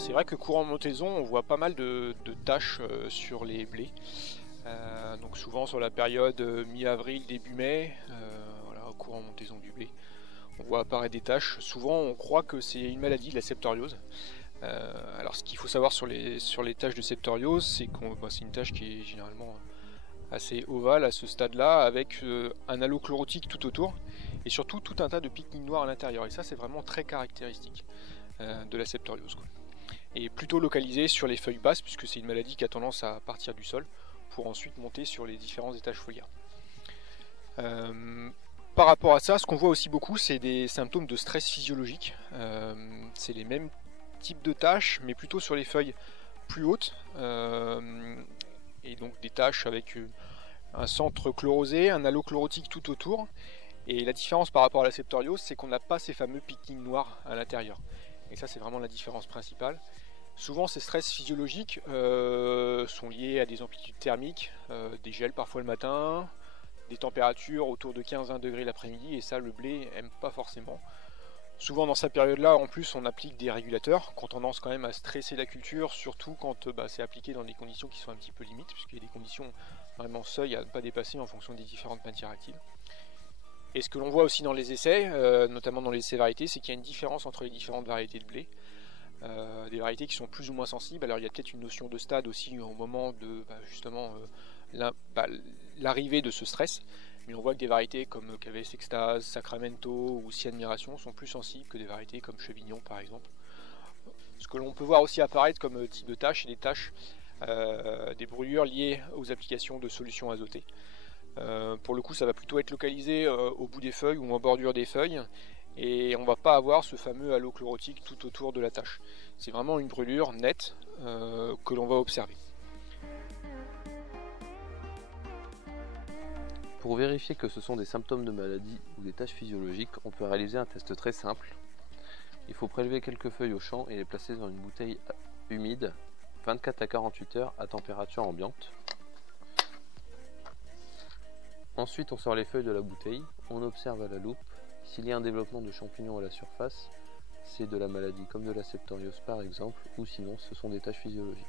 C'est vrai que courant montaison, on voit pas mal de taches sur les blés. Donc souvent sur la période mi-avril, début mai, voilà, au courant montaison du blé, on voit apparaître des taches. Souvent on croit que c'est une maladie de la septoriose. Alors ce qu'il faut savoir sur les taches de septoriose, c'est que c'est une tache qui est généralement assez ovale à ce stade-là, avec un halo chlorotique tout autour, et surtout tout un tas de pique-niques noirs à l'intérieur. Et ça c'est vraiment très caractéristique de la septoriose, quoi. Et plutôt localisé sur les feuilles basses, puisque c'est une maladie qui a tendance à partir du sol pour ensuite monter sur les différents étages foliaires. Par rapport à ça, ce qu'on voit aussi beaucoup, c'est des symptômes de stress physiologique. C'est les mêmes types de taches, mais plutôt sur les feuilles plus hautes, et donc des taches avec un centre chlorosé, un halo chlorotique tout autour. Et la différence par rapport à la septoriose, c'est qu'on n'a pas ces fameux piquings noirs à l'intérieur. Et ça, c'est vraiment la différence principale. Souvent, ces stress physiologiques sont liés à des amplitudes thermiques, des gels parfois le matin, des températures autour de 15-20 degrés l'après-midi, et ça, le blé aime pas forcément. Souvent, dans cette période-là, en plus, on applique des régulateurs, qui ont tendance quand même à stresser la culture, surtout quand c'est appliqué dans des conditions qui sont un petit peu limites, puisqu'il y a des conditions vraiment seuil à ne pas dépasser en fonction des différentes matières actives. Et ce que l'on voit aussi dans les essais, notamment dans les essais variétés, c'est qu'il y a une différence entre les différentes variétés de blé. Des variétés qui sont plus ou moins sensibles. Alors il y a peut-être une notion de stade aussi au moment de justement l'arrivée de ce stress. Mais on voit que des variétés comme KVS Extase, Sacramento ou Si Admiration sont plus sensibles que des variétés comme Chevignon par exemple. Ce que l'on peut voir aussi apparaître comme type de tâches, c'est des tâches, des brûlures liées aux applications de solutions azotées. Pour le coup, ça va plutôt être localisé au bout des feuilles ou en bordure des feuilles, et on va pas avoir ce fameux halo chlorotique tout autour de la tache. C'est vraiment une brûlure nette que l'on va observer. Pour vérifier que ce sont des symptômes de maladie ou des taches physiologiques, on peut réaliser un test très simple. Il faut prélever quelques feuilles au champ et les placer dans une bouteille humide 24 à 48 heures à température ambiante. Ensuite, on sort les feuilles de la bouteille, on observe à la loupe. S'il y a un développement de champignons à la surface, c'est de la maladie comme de la septoriose par exemple, ou sinon ce sont des taches physiologiques.